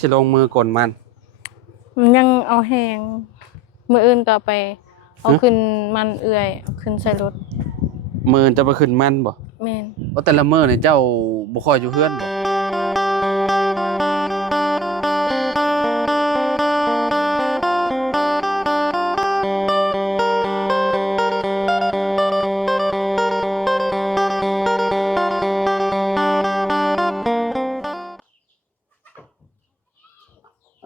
สิลงมือกลมันมันยังเอาแหงมืออื่นก็ไปเอาฮะขึ้นมันเอื่อยเอาขึ้นใส่รถมือจะไปขึ้นมันบ่แม่นว่าแต่ละมื้อนี่เจ้าบ่ค่อยอยู่เฮือนบ่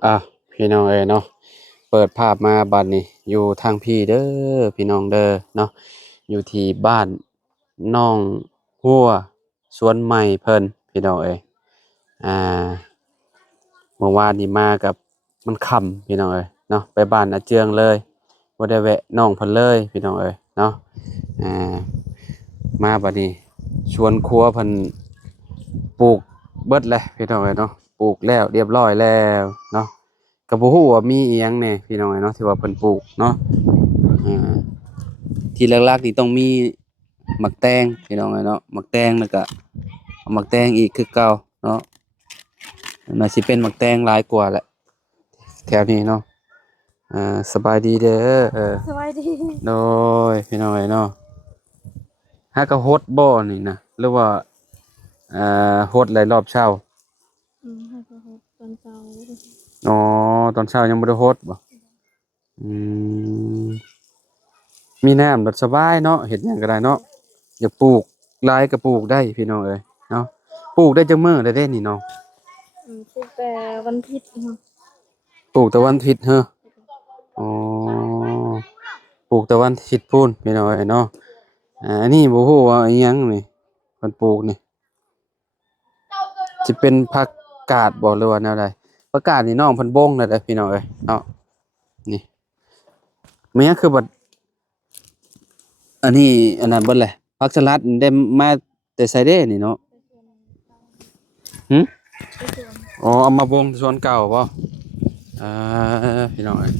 อ่ะพี่น้องเอ้ยเนาะเปิดภาพมาบัดนี้อยู่ทางพี่เด้อพี่น้องเด้อเนาะอยู่ที่บ้านน้องหัวสวนใหม่เพิ่นพี่น้องเอ้ยอ่าเมื่อวานนี้มากับมันค่ำพี่น้องเอ้ยเนาะไปบ้านอาเจืองเลยบ่ได้แวะน้องเพิ่นเลยพี่น้องเอ้ยเนาะอ่ามาบัดนี้สวนครัวเพิ่นปลูกเบิดแล้วพี่น้องเอ้ยเนาะปลูกแล้วเรียบร้อยแล้วเนาะ ก็บ่ฮู้ว่ามีอิหยังแหน่พี่น้องเนาะที่ว่าเพิ่นปลูกเนาะอ่าที่หลักๆนี่ต้องมีหมักแตงพี่น้องเนาะหมักแตงแล้วก็เอาหมักแตงอีกคือเก่าเนาะน่าสิเป็นหมักแตงหลายกว่าแหละแถวนี้เนาะสบายดีเด้อสวัสดีโดยพี่น้องเนาะหากะฮดบ่นี่นะหรือว่าฮดหลายรอบเช้าให้เขาตอนเช้าอ๋อตอนเช้ายังบ่ได้ฮดบ่อืม มีน้ำรดสบายเนาะเห็ดหยังก็ได้เนาะอยากปลูกหลายก็ปลูกได้พี่น้องเอ้ยเนาะปลูกได้จักมื้อได้เด้นี่น้องปลูกแต่วันอาทิตย์ค่ะปลูกแต่วันอาทิตย์เฮ้ออ๋อปลูกแต่วันอาทิตย์พู้นพี่น้องเอ้ยเนาะอันนี้บ่ฮู้ว่าอิหยังนี่เพิ่นปลูกนี่สิเป็นผักกาดบ่หรือว่าแนวใดผักกาดนี่น้องเพิ่นบ่งแล้วเด้อพี่น้องเอ้ยเนาะนี่มันยังคือบัดอันนี้อันนั้นเบิดแหละผักสลัดได้มาแต่ไสเด้นี่เนาะหึ อ๋อเอามาบ่งส่วนเก่าป่ะอ่าพี่น้องเอ้ย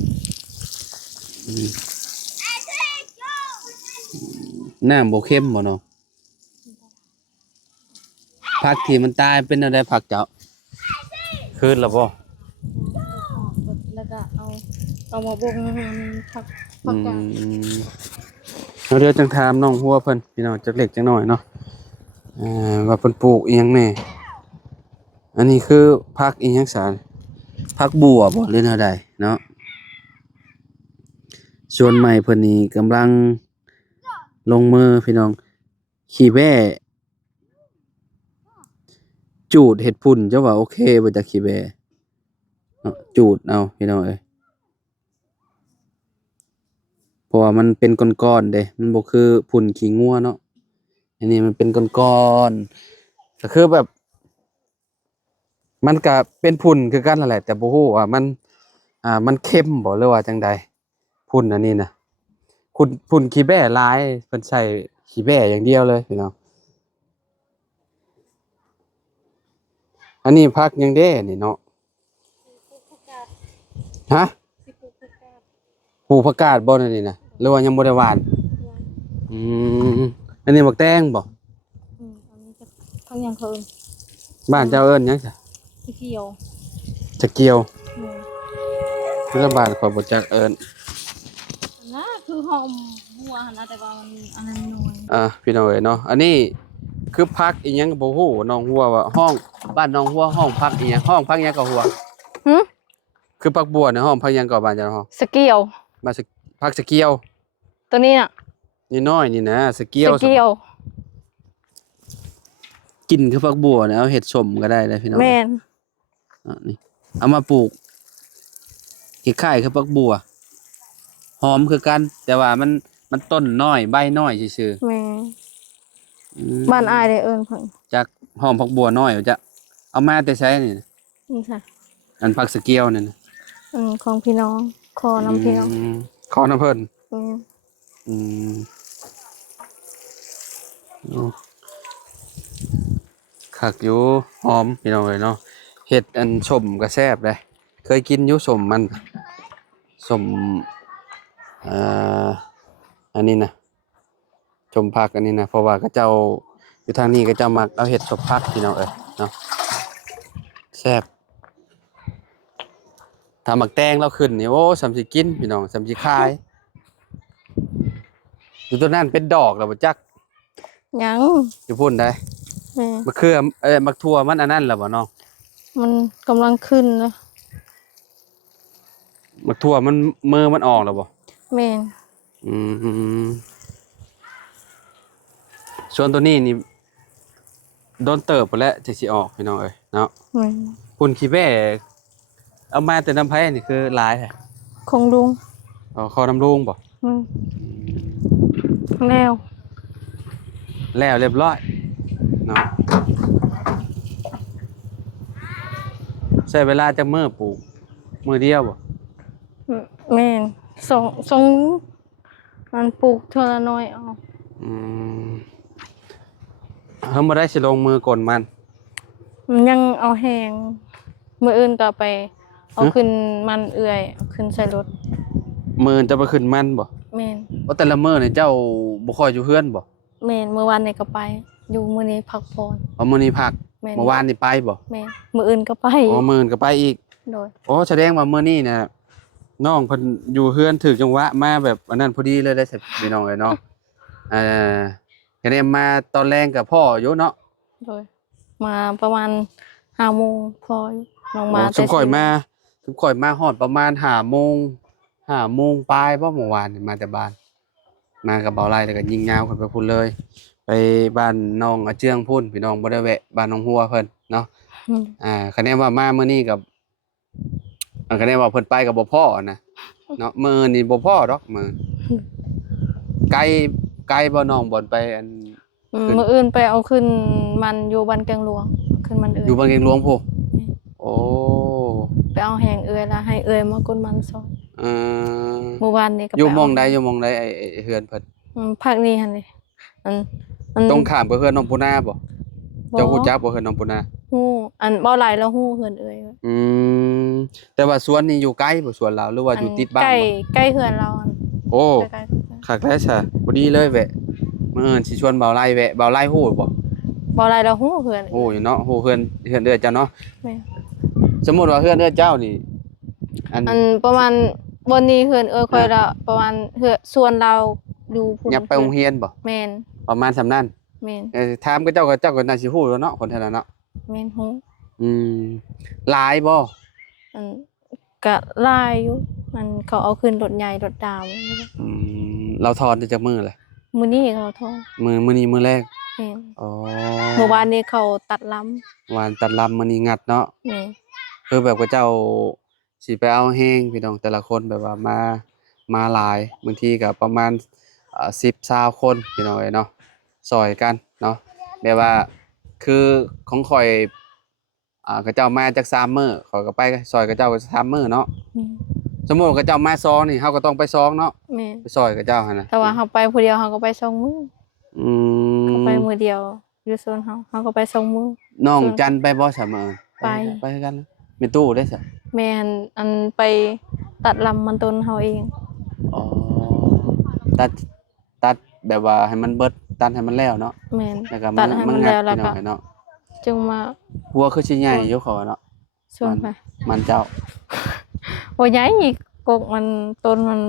อืมน้ำบ่เข้มบ่เนาะผักที่มันตายเป็นอะไรผักเจ้าคืนแล้วบ่แล้วก็เอามาบ่งให้มันพักอืกาดมเดี๋ยวจังถามน้องหัวเพิ่นพี่น้องจักเล็กจักน้อยเนาะว่าเพิ่นปลูกอีหยังแหน่อันนี้คือผักอีหยังสารผักบัวบ่หรือแนวใดเนาะส่วนใหม่เพิ่นนี่กำลังลงมือพี่น้องขี้แว่ จูดเห็ดพุ่นเจ้าว่าโอเคบ่จักขี้แบเนาะจูดเอาพี่น้องเอ้ยเพราะว่ามันเป็นก้อนๆเด้มันบ่คือพุ่นขี้งัวเนาะอันนี้มันเป็นก้อนๆก็คือแบบมันก็เป็นพุ่นคือกันนั่นแหละแต่บ่ฮู้ว่ามันมันเข้มบ่หรือว่าจังใดพุ่นอันนี้น่ะพุ่นขี้แบ้หลายเพิ่นใช้ขี้แบ้อย่างเดียวเลยพี่น้องอันนี้ผักหยังเด้นี่เนาะฮะ ปลูกผักกาดบ่นั่นนี่นะหรือว่ายังบ่ได้หว่านอืมอันนี้บักแตงบ่อันนี้จะทั้งอย่างเขาบ้านเจ้าเอิ้นหยังจ้ะสีเขียวจะเกี่ยวคือบ้านข้อยบ่จักเอิ้นนะคือหอมบัวนะแต่ว่ามันอันนั้นน้อยพี่น้องเอ้ยเนาะอันนี้คือผักอีหยังก็บ่ฮู้น้องหัวว่าห้องบ้านน้องหัวห้องผักอีหยังห้องผักหยังก็หัวหึคือผักบัวในห้องผักหยังก็บ้านเจ้าห้องสเกียวบ้านสผักสะเกียวตัวนี้น่ะนี่น้อยนี่นะสะเกียสวเกียวกินคือผักบัวนะเอาเฮ็ดส้มก็ได้เลยพี่น้องแม่นนี่เอามาปลูกคล้ายๆคือผักบัวหอมคือกันแต่ว่ามันต้นน้อยใบน้อยซื่อแม่ๆบ้านอายได้เอิ้นเพิ่นจากหอมผักบัวน้อยจะเอามาแต่ใช้นี่นี่ค่ะอันผักสะเกียวนั่นน่ะของพี่น้องคอน้ำพี่น้องขอน้ำเพิ่นแม่นอืมโอ้คักอยู่หอมพี่น้องเอ้ยเนาะเฮ็ดอันส้มก็แซ่บเลยเคยกินอยู่ส้มมันส้มอ่าอันนี้นะส้มผักอันนี้นะเพราะว่าเขาเจ้าอยู่ทางนี้เขาเจ้ามักเอาเฮ็ดส้มผักพี่น้องเอ้ยเนาะแซ่บ ถ้าหมักแตงเราขึ้นนี่โอ้สำสิกินพี่น้องสำสิขายอยู่ตัวนั้นเป็นดอกแล้วบ่จัก ยัง อยู่พุ่นได้ แม่ มะเขือมะทั่วมันอันนั้นแล้วบ่น้อง มันกำลังขึ้นนะ มะทั่วมันมือมันออกแล้วบ่ แม่น อืมส่วนตัวนี้นี่โดนเติบไปแล้วจะสิออกพี่น้องเอ้ยเนาะ แม่น คุณขี้แบ่เอามาแต่น้ำไผนี่คือหลายแท้ คงลุง อ๋อคอน้ำลุงบ่ อืมแล้ว แล้วเรียบร้อยเนาะใช้เวลาจักมื้อปลูกมื้อเดียวบ่ แม่นสองมันปลูกเท่าละน้อยเอา อืมเฮาบ่ได้สิลงมือกลมัน มันยังเอาแหงมื้ออื่นก็ไปเอา ฮะ ขึ้นมันเอื่อยเอาขึ้นใส่รถ มื้อจะไปขึ้นมันบ่ แม่น ว่าแต่ละมื้อนี่เจ้าบ่ค่อยอยู่เฮือนบ่ แม่นเมื่อวานนี่ก็ไป อยู่มื้อนี้พักผ่อน เอามื้อนี้พัก แม่น เมื่อวานนี่ไปบ่ แม่นมื้ออื่นก็ไป อ๋อมื้อนี้ก็ไปอีก โดย อ๋อแสดงว่ามื้อนี้น่ะน้องเพิ่นอยู่เฮือนถูกจังหวะมาแบบอันนั้นพอดีเลยได้สิพี่น้องเอ้ยเนาะเอ่อก็ได้มาตอนแรงกับพ่ออยู่เนาะ โดยมาประมาณ5 โมงพออยู่น้องมา สมข่อยมาฮอดประมาณ5 โมงปลายบ่เมื่อวานนี่มาแต่บ้าน มากับเบาไร่แล้วก็ยิงยาวขึ้นไปพุ่นเลย ไปบ้านน้องอาเจืองพุ่นพี่น้องบ่ได้แวะบ้านน้องหัวเพิ่นเนาะ อืม คะแนนว่ามามื้อนี้กับคะแนนว่าเพิ่นไปกับบ่พ้อนะเนาะมื้อนี้บ่พ้อดอกมื้อไกลบ่น้องบ่นไปอัน ขึ้น มื้ออื่นไปเอาขึ้นมันอยู่บ้านแกงหลวงขึ้นมันเอื่อ อย ยู่บางเกงหลวงพูโอ้ ไปเอาแหงเอื่อยแล้วให้เอื่อยมากดมันซอย เออ เมื่อวานนี่ก็ อยู่ ไป หมอง เา ใดไอ้เฮือนเพิ่น ภาคนี้หั่นนี่อัน ตรงข้ามกับเฮือนน้องปูนาบ่เจ้าฮู้จักบ่เฮือนน้องปูนา ฮู้อันบ่หลายแล้วฮู้เฮือนเอื่อย อืมแต่ว่าสวนนี่อยู่ไกลบ่สวนเราหรือว่าอยู่ติดบ้าน ใกล้ บ่ ใกล้เฮือนเราอัน โอ้ ใกล้ คักแล้วซะพอดีเลยแวะมื้ออื่นสิชวนเบาไร่แวะเบาไร่ฮู้บ่ บ่หลายแล้วฮู้เฮือน โอ้อยู่เนาะฮู้เฮือนเอื้อเจ้าเนาะ แม่ สมมุติว่าเฮือนเอื้อเจ้านี่อัน อันประมาณบนนี้เฮือนเอื่อยค่อยละประมาณเฮือส่วนเราอยู่พุ่น ยับไปโรงเรียนบ่ แม่น ประมาณสำนั้น แม่น ถามกับเจ้าก็น่าสิฮู้แล้วเนาะคนแถวนั้นเนาะ แม่นฮู้ อืมหลายบ่ อันก็หลายอยู่มันเขาเอาขึ้นรถใหญ่รถดาว อืมเราทอนได้จากมือเลย มื้อนี้เขาโทษ มือนี้มือแรก แม่น อ๋อ เมื่อวานนี้เขาตัดลำ วานตัดลำมือนี้งัดเนาะ แม่ คือแบบว่าเจ้าสิไปเอาแห้งพี่น้องแต่ละคนแบบว่ามาหลายบางทีก็ประมาณ10 20คนพี่น้องเอ้ยเนาะซอยกันเนาะแบบว่าคือของข่อยเขาเจ้ามาจาก3มื้อข่อยก็ไปซอยเขาเจ้าก็3มื้อเนาะ อืม สมมุติว่าเขาเจ้ามา2นี่เฮาก็ต้องไป2เนาะ แม่ ไปซอยเขาเจ้าหั่นน่ะ แต่ว่าเขาไปผู้เดียวเขาก็ไป2 มื้อ อื เขาไป ม มื้อเดียวอยู่โซนเขาก็ไป2 มื้อ น้องจันไปบ่เสมอ ไป ไปกันนะมีตู้ได้ซะ แม่อันไปตัดลำมันต้นเขาเอง อ๋อตัดแบบว่าให้มันเบิดตัดให้มันแล้วเนาะ แม่น แล้วก็ ตัดให้มัน งั แล้ว พี่ แล้ว น้ ก็ องเนาะ จึงมา หัวคือสิใหญ่อยู่เขาเนาะ ชวนไป มันเจ้า บ่ใหญ่อีกกกมันต้นมัน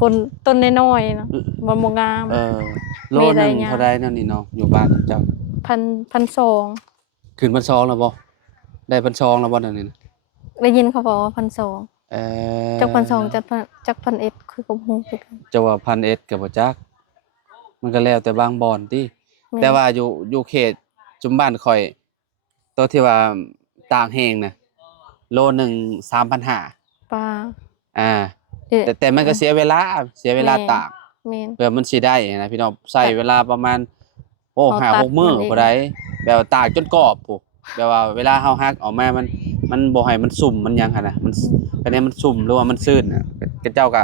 กนต้นน้อยๆเนาะมันบ่งาม โล มี ห ได้ นึง ยาก เท่าใดเนาะนี่เนาะอยู่บ้านเจ้า 1,200 ขึ้นพันซองแล้วบ่ได้พันซองแล้วบ่เดี๋ยวนี้นะ ได้ยินเขาบอกว่า1,200จัก1,200จัก1,100คือก็บ่ฮู้คือกัน จะว่า1,000ก็บ่จักมันก็แล้วแต่บางบ่อนติ แม่น แต่ว่าอยู่เขตจุมบ้านข่อยตัวที่ว่าตากแห้งน่ะโลหนึง3,500ปลา อ่า เอ๊ะ แต่มันก็เสียเวลาตาก แม่น เพื่อมันสิได้นะพี่น้องใช้เวลาประมาณโอ้ เอาตัด 5-6 มื้อ มันเอง บ่ได้แบบว่าตากจนกรอบพุแบบว่าเวลาเฮาฮักออกมามันบ่ให้มันสุ่มมันหยังหั่นน่ะมันคะแนนมันสุ่มหรือว่ามันซื่นน่ะเขาเจ้าก็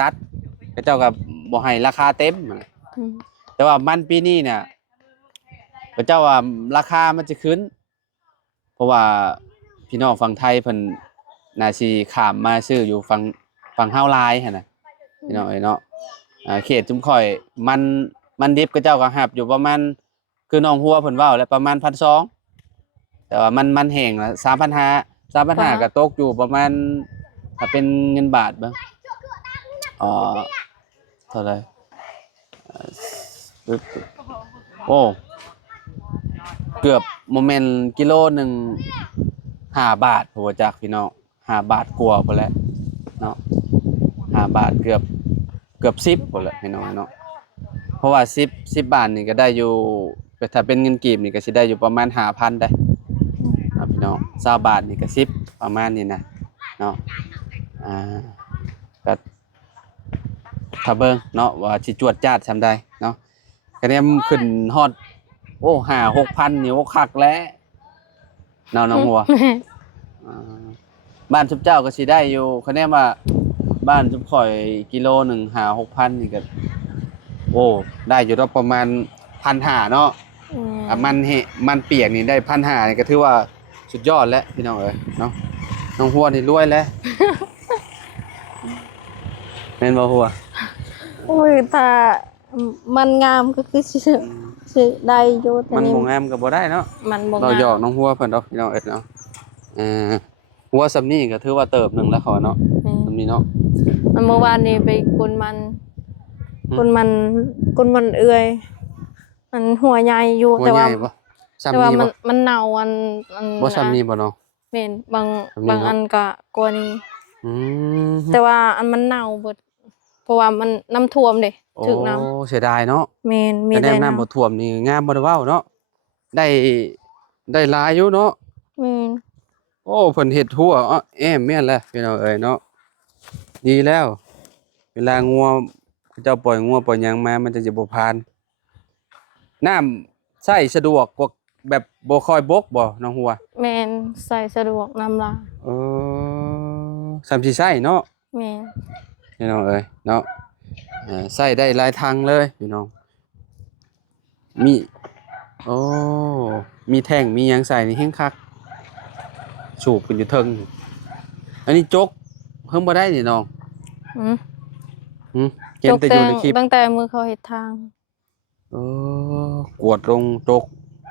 ตัดเขาเจ้าก็บ่ให้ราคาเต็มนั่นน่ะ อืม แต่ว่ามันปีนี้เนี่ยเขาเจ้าว่าราคามันจะขึ้น เพราะว่าพี่น้องฝั่งไทยเพิ่นน่าสิข้ามมาซื้ออยู่ฝั่งเฮาหลายหั่นน่ะ พี่น้องเอ้ยเนาะเขตจุมข่อยมันดิบก็เจ้าก็หับอยู่ประมาณคือน้องหัวเพิ่นเว้าแหล้วประมาณ 1,200แต่ว่ามันแห้งละ3,500ก็ตกอยู่ประมาณ ถ้าเป็นเงินบาทเบิ่งเอ่อเท่าไหร่เอ่อปึ๊บโอ้เกือบโมเมนต์กิโลหนึ่ง5 บาทผมว่าจักพี่น้อง5 บาทกว่าพุ่นแหละเนาะ5 บาทเกือบ10พุ่นแหละพี่น้องเนาะเพราะว่า10 บาทนี่ก็ได้อยู่ถ้าเป็นเงินกีบนี่ก็สิได้อยู่ประมาณ5,000ได้ครับพี่น้อง20 บาทนี่ก็10ประมาณนี้นะเนาะอ่าก็ถ้าเบิ่งเนาะว่าสิจวดจ้าดซำใดเนาะคะแนนขึ้นฮอดโอ้5-6,000นี่โอ้คักแล้วเนาะน้องหัว อ่าบ้านชุบเจ้าก็สิได้อยู่คะแนนว่าบ้านชุบข่อยกิโลหนึ่ง5-6,000นี่ก็โอ้ได้อยู่แล้วประมาณ1,500เนาะมันเปียกนี่ได้1,500นี่ก็ถือว่าสุดยอดแล้วพี่น้องเอ้ยเนาะน้องหัวนี่รวยแล้วแม่นบ่หัว โอ้ยถ้ามันงามก็คือสิได้อยู่แต่ มัน นี่ บ่งามก็บ่ได้เนาะมันบ่ เราหย งา อก ม น้องหัวเพิ่นดอกพี่น้องเอ้ยเนาะเออหัวซำนี้ก็ถือว่าเติบหนึงแล้วเขาเนาะซำนี้เนาะ เมื่อวานนี้ไปกุนมันกุนมันกุนมันเอื่อยมันหัวใหญ่อยู่ หัว แต่ ให ว่า ญ่บ่ แต่ ซ้ำ ว่า นี้ มั บ่ นมันเน่าอัน บ่ซ้ำนี้บ่น้อง แม่นบาง ซ้ำนี้ บาง เนาะ อันก็กว่านี้ อืม แต่ว่าอันมันเน่าเบิดเพราะว่ามันน้ำท่วมเด้ โอ้ ถึกน้ำ เสียดายเนาะ แม่นมี แต่แน แต่ มน้ำบ่ท่วมนี่งามบ่ได้เว้าเนาะได้หลายอยู่เนาะ แม่น โอ้เพิ่นเฮ็ดหัวอ้อแอ้มแม่นแล้วพี่น้องเอ้ยเนาะดีแล้ว เวลางัวเจ้าปล่อยงัวปล่อยหยังมามันจะบ่ผ่านน้ำใช้สะดวกกว่าแบบบ่ค่อยบกบ่น้องหัว แม่นใส่สะดวกน้ำลาย เอสำสิใช้เนาะ แม่น พี่น้องเอ้ยเนาะใช้ได้หลายทางเลยพี่น้องมีโอ้มีแท่งมีหยังใส่นี่แฮงคักสูบขึ้นอยู่เทิงอันนี้จกเพิ่งบ่ได้นี่น้อง อืม หึเห็นแต่อยู่ในคลิป ตั้งแต่มือเขาเฮ็ดทาง เออกวดลงจก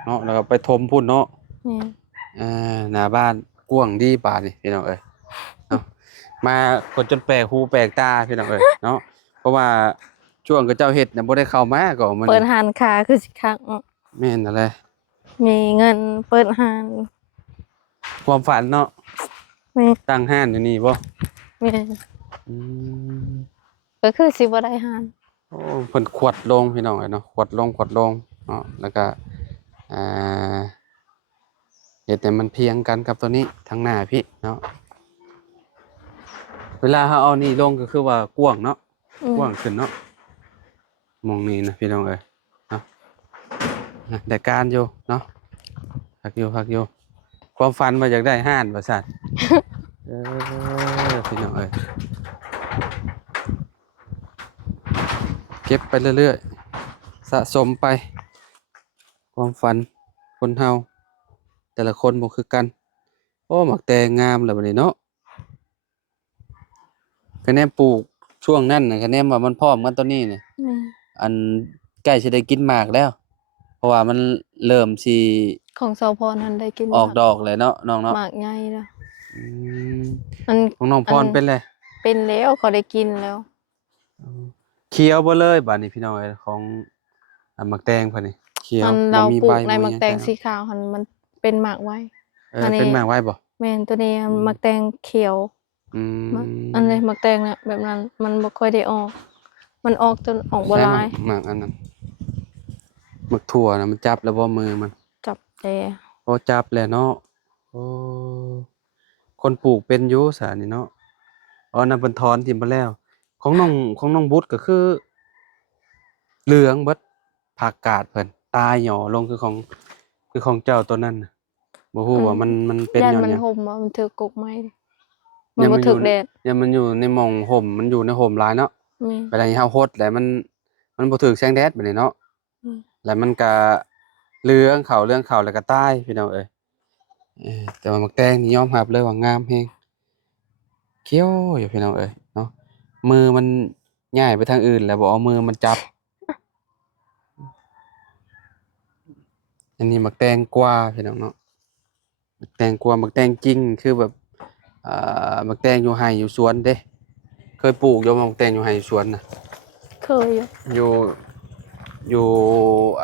เนาะแล้วก็ไปถมพุ่นเนาะ แม่น หน้าบ้านกว้างดีปานนี่พี่น้องเอ้ยเนาะมาคนจนแปลกหูแปลกตาพี่น้องเอ้ยเนาะเพราะว่าช่วงเขาเจ้าเฮ็ดน่ะบ่ได้เข้ามาก็มัน เปิดหานค้าคือสิคักเนาะ แม่นนั่นแหละ มีเงินเปิดหาน ความฝันเนาะ แม่น ตั้งห้านอยู่นี่บ่ แม่น อืม ก็คือสิบ่ได้หาน โอ้เพิ่นขวดลงพี่น้องเอ้ยเนาะขวดลงเนาะแล้วก็อ่าเฮ็ดให้มันเพียงกันกับตัวนี้ทางหน้าพี่เนาะเวลาเฮาเอานี่ลงก็คือว่ากว้างเนาะกว้างขึ้นเนาะมองนี่นะพี่น้องเอ้ยเนาะได้การอยู่เนาะพักอยู่ความฝันว่าอยากได้ห้านว่าซั่น เออพี่น้องเอ้ยเก็บไปเรื่อยๆสะสมไป ความฝันคนเฮาแต่ละคนบ่คือกัน โอ้หมักแตงงามแล้วบัดนี้เนาะคะแนนปลูกช่วงนั้นน่ะคะแนนว่ามันพร้อมกันตอนนี้นี่ แม่น อันใกล้สิได้กินหมากแล้ว เพราะว่ามันเริ่มสิ ของสพนั่นได้กิน ออกดอกแล้วเนาะน้องเนาะ หมากใหญ่แล้ว อืม มัน ของน้องพรเป็นเลย เป็นแล้วเขาได้กินแล้ว เขียวเบ่เลยบัดนี้พี่น้องเอ้ยของหมักแตงเพิ่นนี่เขียว มันเรา มี ปลู ใบ กในหมักแตง บ่หยัง สีขาวมันเป็นหมากไว้ อันนี้เป็นหมากไว้บ่ แม่นตัวนี้หมักแตงเขียว อืม อันนี้หมักแตงน่ะแบบนั้นมันบ่ค่อยได้ออก มันออกจนออกบ่หลาย หมากอันนั้นหมักถั่วน่ะมันจับแล้วบ่มือมัน จับแต่ พอจับแล้วเนาะโอ้คนปลูกเป็นอยู่ซะนี่เนาะอ๋อนั่นเพิ่นถอนทิ่มไปแล้ว ของน้องบุตรก็คือ เหลืองเบิดผักกาดเพิ่นตายหย่อลงคือของเจ้าตัวนั้นน่ะบ่ฮู้ว่ามันเป็น ย่าน หย่อน มัน หยัง ห่มว่ามันถือกกไม้ดิมันบ่ถือแดด ยังมันอยู่ในหม่องห่มมันอยู่ในห่มหลายเนาะ แม่ เวลาที่เฮาโฮดแล้วมันบ่ถูกแสงแดดบัดนี้เนาะ อืม แล้วมันก็เหลืองเข้าแล้วก็ตายพี่น้องเอ้ยแต่ว่าหมักแตงนี่ยอมรับเลยว่างามแฮงเขียวอยู่พี่น้องเอ้ยเนาะมือมันย้ายไปทางอื่นแล้วบ่เอามือมันจับ อันนี้หมักแตงกวาพี่น้องเนาะหมักแตงกวาหมักแตงจริงคือแบบ มักแตงอยู่ไร่อยู่สวนเด้เคยปลูกอยู่บ่มักแตงอยู่ไร่อยู่สวนน่ะ เคยอยู่อยู่อยู่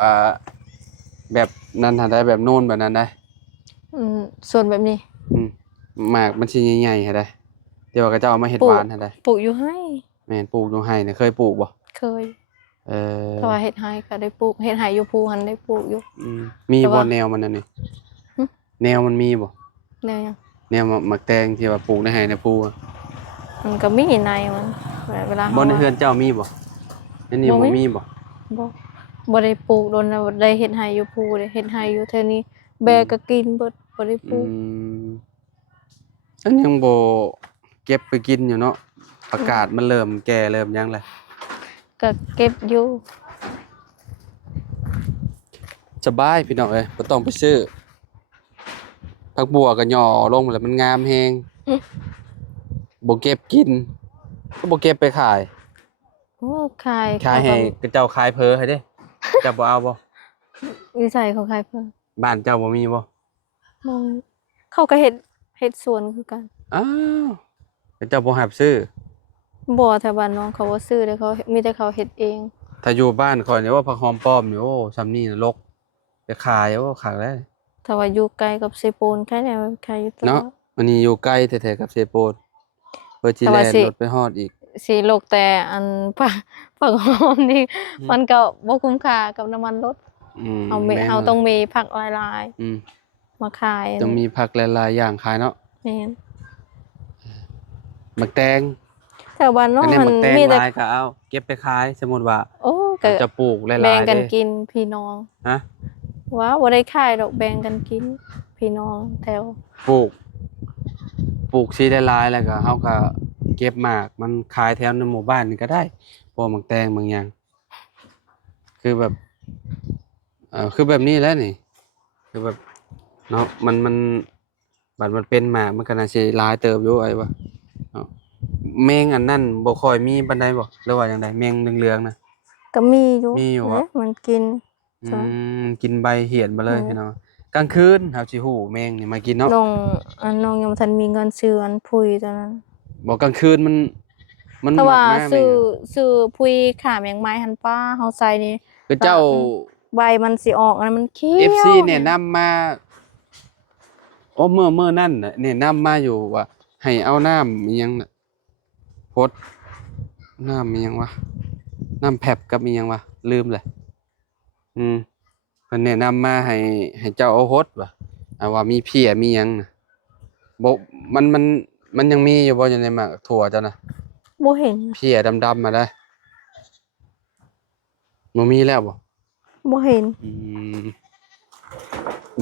อ่าแบบนั้นหาได้แบบโน่นแบบนั้นได้ ส่วนแบบนี้อืมหมากมันสิใหญ่ๆหั้นได้เดี๋ยวเขาเจ้าเอามาเฮ็ดปลูกหวานหั้นได้ปลูกอยู่ให้แม่นปลูกอยู่ไร่น่ะเคยปลูกบ่เคยเออแต่ว่าเฮ็ดให้ก็ได้ปลูกเฮ็ดให้อยู่ภูหันได้ปลูกอยู่อืมมีแต่ว่าบ่แนวมันนั่นนี่หึแนวมันมีบ่แนวหยังแนวหมักแตงที่ว่าปลูกในไร่ในภูอะมันก็มีในมันเวลาบ่เฮาในเฮือนเจ้ามีบ่ในนี่บ่มีบ่ บ่บ่ได้ปลูกโดนแล้วได้เฮ็ดให้อยู่ภูเด้เฮ็ดให้อยู่แถวนี้แบกก็กินเบิดบ่ได้ปอืลูกมอันยังบ่เก็บไปกินอยู่เนาะอากาศมันเริ่มแก่เริ่มหยังแล้วก็เก็บอยู่สบายพี่น้องเอ้ยบ่ต้องไปซื้อผักบัวก็ย่อลงแล้วมันงามแฮงอือบ่เก็บกินก็บ่เก็บไปขายโอ้ขายขายให้เจ้าขายเผลอให้เด้เจ้าบ่เอาบ่ วิสัยเขาขายเพิ่นบ้านเจ้าบ่มีบ่บ่เขาก็เฮ็ดสวนคือกัน อ้าวแต่เจ้าบ่รับซื้อบ่แถวบ้านน้องเขาบ่ซื้อเด้อเขามีแต่เขาเฮ็ดเองถ้าอยู่บ้านข้อยนี่ว่าผักหอมป้อมนี่โอ้ส่ำนี้น่ะรกจะขายโอ้คักแล้วถ้าว่าอยู่ไกลกับเซโปนใครแหน่ใครอยู่ตลเนาะอดอันนี้อยู่ใกล้แท้ๆกับเซโปนเพื่อสิแต่แล่ว่าสินรถไปฮอดอีกสิโลกแต่อันผักหอมนี่อืมมันก็บ่คุ้มค่ากับน้ำมันรถแม่นเฮาล่ะต้องมีผักหลาย อืมๆมาขายอันต้องนี้มีผักหลายๆอย่างขายเนาะแม่นหมักแตงแถวบ้านน้ออันนี้งมันหมักแตงมีแต่หลายก็เอาเก็บไปขายสมมุติว่าโอ้ก็เขาจะปลูกหลแบ่งายๆเด้กันกินพี่น้อง ฮะว้าวบ่ได้ขายดอกแบ่งกันกินพี่น้องแถวปลูกสิได้หลายแล้วก็เฮาก็เก็บหมากมันขายแถวในหมู่บ้านนี่ก็ได้พวกหมักแตงบางอย่างคือแบบคือแบบนี้แหละนี่คือแบบเนาะมันบัดมันเป็นหมากมันก็น่าสิหลายเติบอยู่ไอ้ว่าเนาะแมงอันนั้นบ่ค่อยมีปานใดบ่หรือว่าจังไดแมงเหลืองๆน่ะก็มีอยู่มีอยู่บ่ มันกินอืจ้ะกินใบเหียนมาเลยอืมพี่น้องกลางคืนครับสิฮู้แมงนี่มากินเนาะน้องยังบ่ทันมีเงินซื้ออันพุยตอนนั้นบอกกลางคืนมันถ้าว่ามักมาแม่ซื้องซื้อพุยขาแมงไม้หันป้าเฮาใส่นี่คือเจ้า ใบมันสิออกอันนั้นมันเขียว FC แนะนำมาโอ้เมื่อนั้นน่ะแนะนำมาอยู่ว่าให้เอาน้ำอิหยังน่ะพดน้ำอิหยังวะน้ำแผบกับอิหยังวะลืมเลยอืมเพิ่นแนะนำมาให้เจ้าเอาฮดว่ะว่ามีเพี้ยมีหยังน่ะบ่มันยังมีอยู่บ่อยู่ในหมากถั่วเจ้าน่ะ บ่เห็นเพี้ยดำๆมาได้บ่มีแล้วบ่บ่เห็นอืม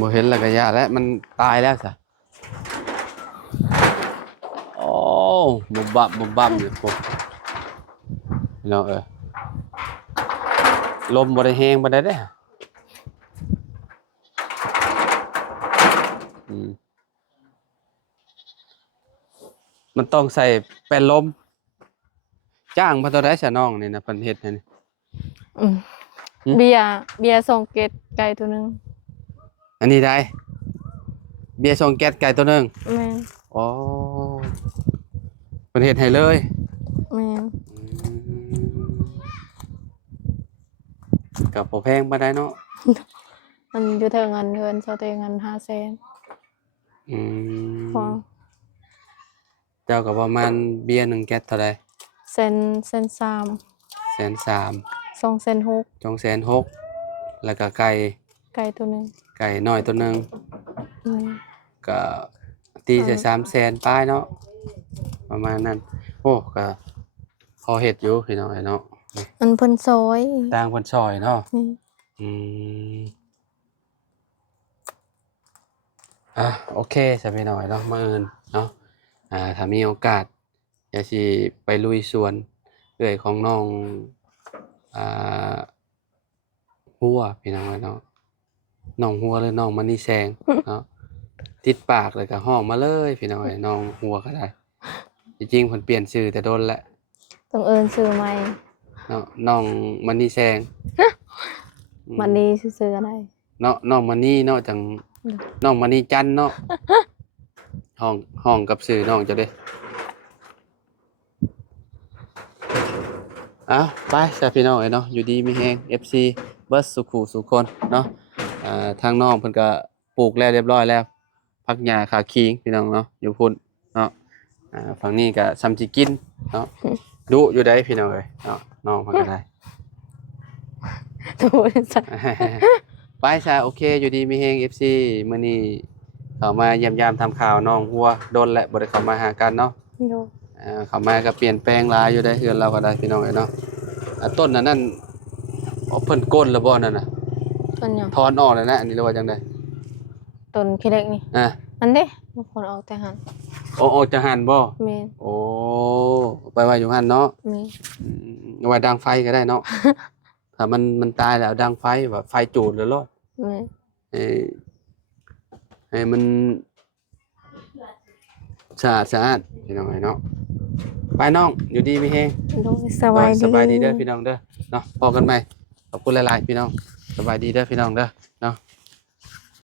บ่เห็นแล้วก็ย่าแล้วมันตายแล้วซะโอ้บุบบับอยู่พวกพี่น้องลมบ่ได้แรงปานใดเด้ออืมมันต้องใส่แป้นลมจ้างเพิ่นเท่าใดซะน้องนี่นะเพิ่นเฮ็ดให้นี่อืมหึเบียร์ส่งเกตไก่ตัวหนึงอันนี้ได้เบียร์2แก๊สไก่ตัวหนึงแม่นอ๋อเพิ่นเฮ็ดให้เลยแม่นอืมก็บ่แพงปานใดเนาะ มันอยู่เทิงอันเฮือนเซาเตงอัน500,000อืพอมเจ้าก็ประมาณเบียร์1แก๊สเท่าใดเซน3 130,000 2,600,000 260,000แล้วก็ไก่ ไก่ตัวหนึงไก่น้อยตัวหนึงอืมก็ตีใส่300,000ปลายเนาะประมาณนั้นโอ้ก็พอเฮ็ดอยู่พี่น้องเนาะอันเพิ่นซอย ต่างเพิ่นช่อยเนาะนี่อืมโอเคซะพี่น้อยเนาะมื้ออื่นเนาะถ้ามีโอกาสเดี๋ยวสิไปลุยสวนเอื้อยของน้องอ่าฮัวพี่น้องเนาะน้องฮัวหรือน้องมณีแซงเนาะติดปากเลยก็ฮ้องมาเลยพี่น้องน้องฮัวก็ได้จริงๆเพิ่นเปลี่ยนชื่อแต่โดนแล้วต้องเอิ้นชื่อใหม่ เนาะน้องมณีแซงอืมมันนี้ซื่อๆก็ได้เนาะน้องมณีเนาะจังน้องมณีจันทร์เนาะ ห้องกับชื่อน้องเจ้าเด้อ้าวไปจ้ะพี่น้องเอ้ยเนาะอยู่ดีมีแฮง FC เบิดสุขุสุคนเนาะทางน้องเพิ่นก็ปลูกแล้วเรียบร้อยแล้วผักหญ้าขาขิงพี่น้องเนาะอยู่พุ่นเนาะฝั่งนี้ก็ซ้ำสิกินเนาะดุอยู่ได้พี่น้องเอ้ยเนาะน้องเพิ่นก็ได้ โดยสัตว์ ไปจ้ะโอเคอยู่ดีมีแฮง FC มื้อนี้เข้ามาเยี่ยมยามทำข่าวน้องหัวโดนและบ่ได้เข้ามาหากันเนาะ โดย เข้ามาก็เปลี่ยนแปลงหลายอยู่ได้เฮือนเราก็ได้พี่น้องเอ้ยเนาะต้นนั่นเอาเพิ่นโกนแล้วบ่นั่นน่ะ ต้นหยัง ถอนออกแล้วนะอันนี้เรียกว่าจังได๋ต้นขี้เหล็กนี่ อ่ะ อันเด้บางคนออกแต่หัน โอ้จะหั่นบ่ แม่น โอ้ไปไว้อยู่หั่นเนาะ แม่น เอาไว้ดังไฟก็ได้เนาะ ถ้ามันตายแล้วดังไฟแบบไฟจูดแล้วรอด แม่น ให้มันสะอาดพี่น้องเอ้ยเนาะไปน้องอยู่ดีมีแฮง โดยสบายดี สบายดีเด้อพี่น้องเด้อเนาะพอกันใหม่ขอบคุณหลายๆพี่น้องสบายดีเด้อพี่น้องเด้อ